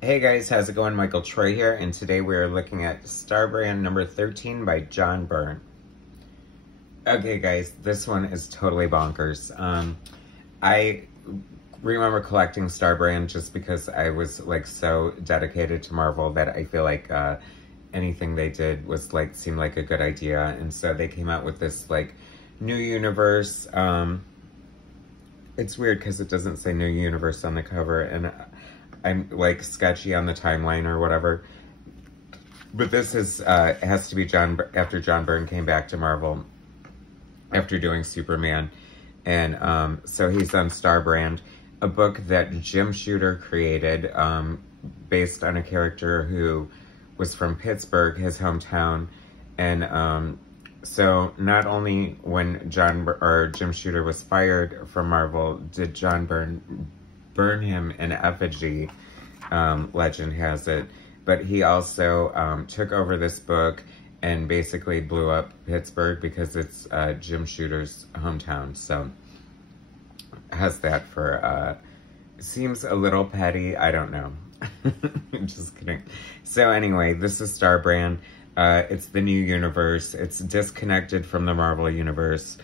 Hey guys, how's it going? Michael Troy here, and today we are looking at Star Brand number 13 by John Byrne. Okay guys, this one is totally bonkers. I remember collecting Star Brand just because I was like so dedicated to Marvel that I feel like anything they did was like seemed like a good idea, and so they came out with this like new universe. It's weird because it doesn't say new universe on the cover, and I'm like sketchy on the timeline or whatever. But this is has to be after John Byrne came back to Marvel after doing Superman, and so he's on Star Brand, a book that Jim Shooter created based on a character who was from Pittsburgh, his hometown, and so not only when Jim Shooter was fired from Marvel did John Byrne burn him in effigy, legend has it, but he also took over this book and basically blew up Pittsburgh because it's Jim Shooter's hometown. So has that for, seems a little petty, I don't know. Just kidding. So anyway, this is Star Brand. It's the new universe. It's disconnected from the Marvel universe.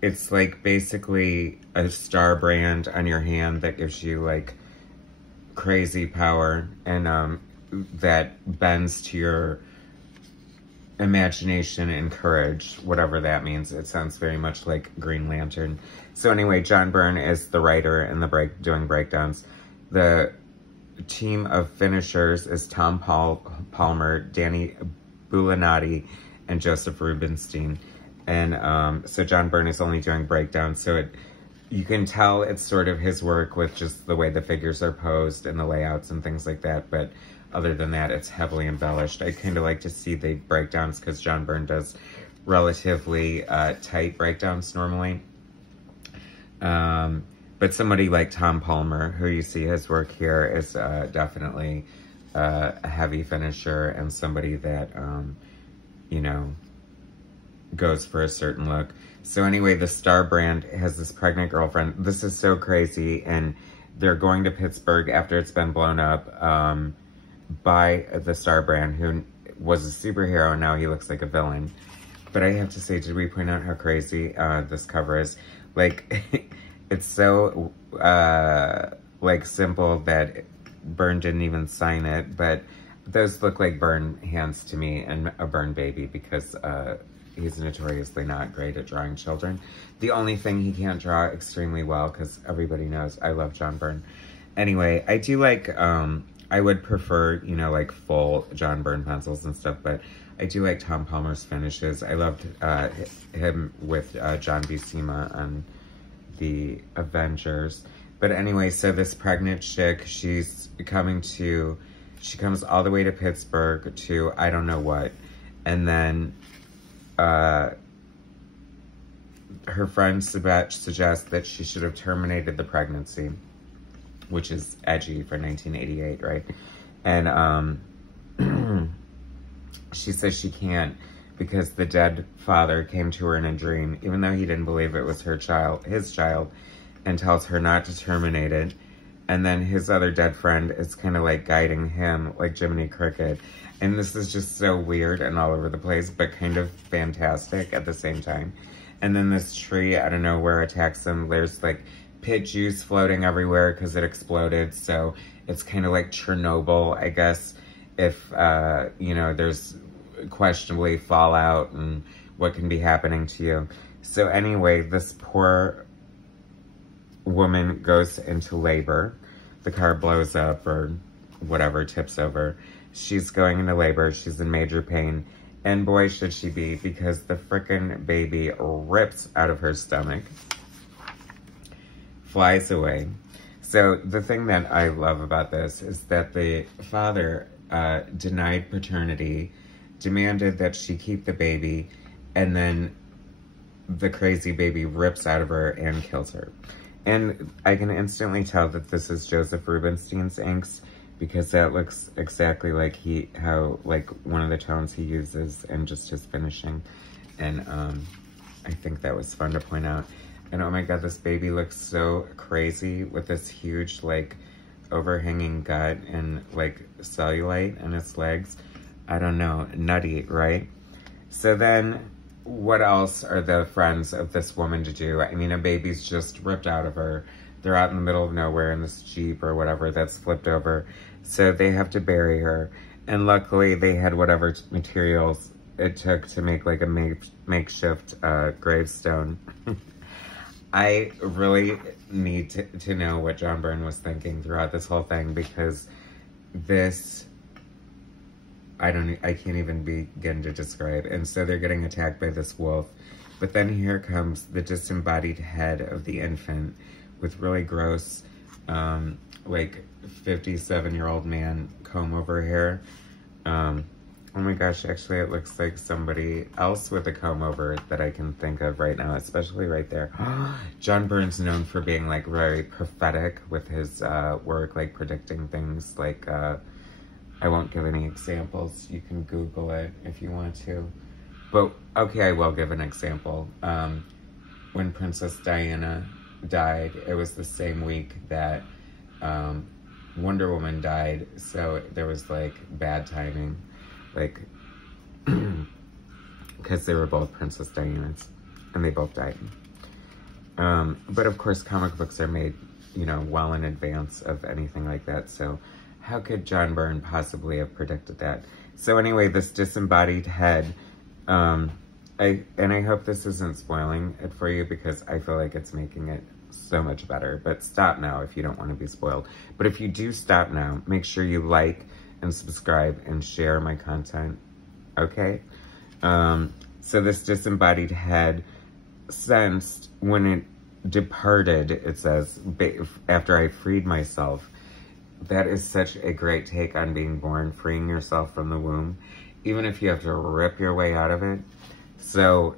It's like basically a Star Brand on your hand that gives you like crazy power, and that bends to your imagination and courage, whatever that means. It sounds very much like Green Lantern. So anyway, John Byrne is the writer and doing breakdowns. The team of finishers is Tom Palmer, Danny Bulanati, and Joseph Rubinstein. And so John Byrne is only doing breakdowns, so you can tell it's sort of his work with just the way the figures are posed and the layouts and things like that, but other than that, it's heavily embellished. I kind of like to see the breakdowns because John Byrne does relatively tight breakdowns normally. But somebody like Tom Palmer, who you see his work here, is definitely a heavy finisher and somebody that, you know, goes for a certain look. So anyway, the Star Brand has this pregnant girlfriend. This is so crazy, and they're going to Pittsburgh after it's been blown up by the Star Brand, who was a superhero, and now he looks like a villain. But I have to say, did we point out how crazy this cover is? Like, it's so, like, simple that Byrne didn't even sign it, but those look like Byrne hands to me and a Byrne baby because he's notoriously not great at drawing children. The only thing he can't draw extremely well, because everybody knows I love John Byrne. Anyway, I do like, I would prefer, you know, like full John Byrne pencils and stuff, but I do like Tom Palmer's finishes. I loved him with John Buscema on the Avengers. But anyway, so this pregnant chick, she comes all the way to Pittsburgh to I don't know what, and then her friend suggests that she should have terminated the pregnancy, which is edgy for 1988, right? And she says she can't because the dead father came to her in a dream, even though he didn't believe it was his child, and tells her not to terminate it. And then his other dead friend is kind of like guiding him like Jiminy Cricket. And this is just so weird and all over the place, but kind of fantastic at the same time. And then this tree out of nowhere attacks them. There's like pit juice floating everywhere because it exploded. So it's kind of like Chernobyl, I guess, if, you know, there's questionably fallout and what can be happening to you. So anyway, this poor woman goes into labor. The car blows up or whatever, tips over. She's going into labor. She's in major pain. And boy, should she be, because the frickin' baby rips out of her stomach, flies away. So the thing that I love about this is that the father denied paternity, demanded that she keep the baby, and then the crazy baby rips out of her and kills her. And I can instantly tell that this is Joseph Rubinstein's inks, because that looks exactly like like one of the tones he uses and just his finishing. And I think that was fun to point out. And oh my god, this baby looks so crazy with this huge, like, overhanging gut and, like, cellulite in its legs. I don't know, nutty, right? So then, what else are the friends of this woman to do? I mean, a baby's just ripped out of her. They're out in the middle of nowhere in this Jeep or whatever that's flipped over. So they have to bury her. And luckily, they had whatever materials it took to make, like, a makeshift gravestone. I really need to know what John Byrne was thinking throughout this whole thing, because this, I can't even begin to describe. And so they're getting attacked by this wolf. But then here comes the disembodied head of the infant with really gross, like 57-year-old man comb over hair. Oh my gosh, actually it looks like somebody else with a comb over that I can think of right now, especially right there. John Byrne's known for being like very prophetic with his work, like predicting things like, I won't give any examples. You can Google it if you want to. But okay, I will give an example. When Princess Diana died, it was the same week that Wonder Woman died, so there was like bad timing. Like, because they were both Princess Dianas, and they both died. But of course, comic books are made, you know, well in advance of anything like that, so how could John Byrne possibly have predicted that? So anyway, this disembodied head, I hope this isn't spoiling it for you, because I feel like it's making it so much better. But stop now if you don't want to be spoiled. But if you do stop now, make sure you like and subscribe and share my content, okay? So this disembodied head sensed when it departed, it says, after I freed myself. That is such a great take on being born, freeing yourself from the womb, even if you have to rip your way out of it. So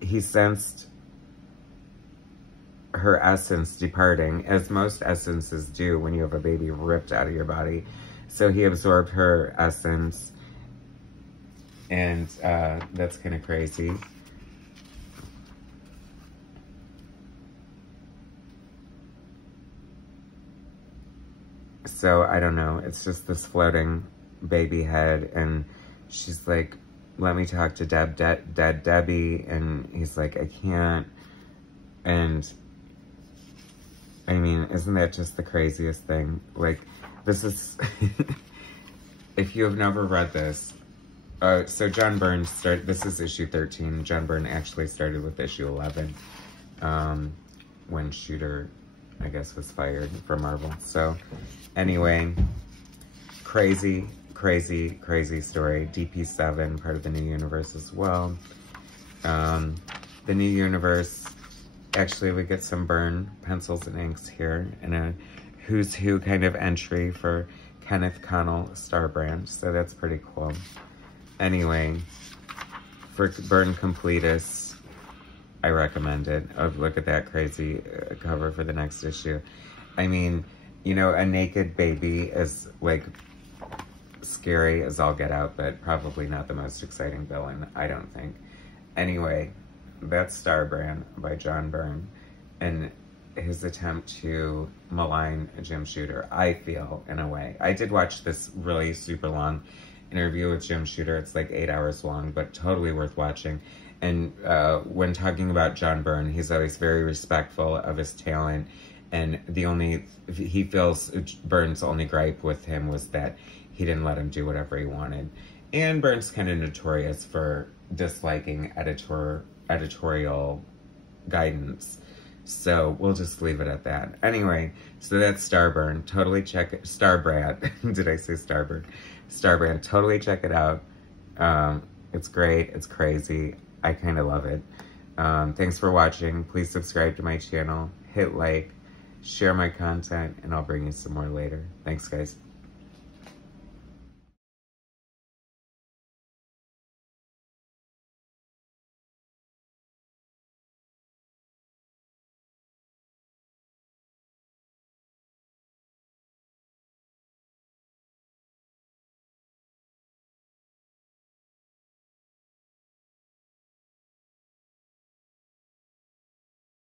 he sensed her essence departing, as most essences do when you have a baby ripped out of your body. So he absorbed her essence, and that's kind of crazy. So, I don't know, it's just this floating baby head, and she's like, let me talk to Dead Debbie, and he's like, I can't, and, I mean, isn't that just the craziest thing? Like, this is, if you have never read this, so John Byrne this is issue 13, John Byrne actually started with issue 11, when Shooter, I guess, was fired from Marvel. So, anyway, crazy story. DP7, part of the new universe as well. The new universe, actually, we get some Byrne pencils and inks here, and a who's who kind of entry for Kenneth Connell Starbrand, so that's pretty cool. Anyway, for Byrne completists, I recommend it. Oh, look at that crazy cover for the next issue. I mean, you know, a naked baby is, like, scary as all get out, but probably not the most exciting villain, I don't think. Anyway, that's Starbrand by John Byrne, and his attempt to malign Jim Shooter, I feel, in a way. I did watch this really super long interview with Jim Shooter. It's like 8 hours long, but totally worth watching. And when talking about John Byrne, he's always very respectful of his talent. And he feels Byrne's only gripe with him was that he didn't let him do whatever he wanted. And Byrne's kind of notorious for disliking editorial guidance. So we'll just leave it at that. Anyway, so that's Starburn. Totally check it. Starbrand. Did I say Starburn? Starbrand. Totally check it out. It's great. It's crazy. I kind of love it. Thanks for watching. Please subscribe to my channel. Hit like. Share my content. And I'll bring you some more later. Thanks, guys.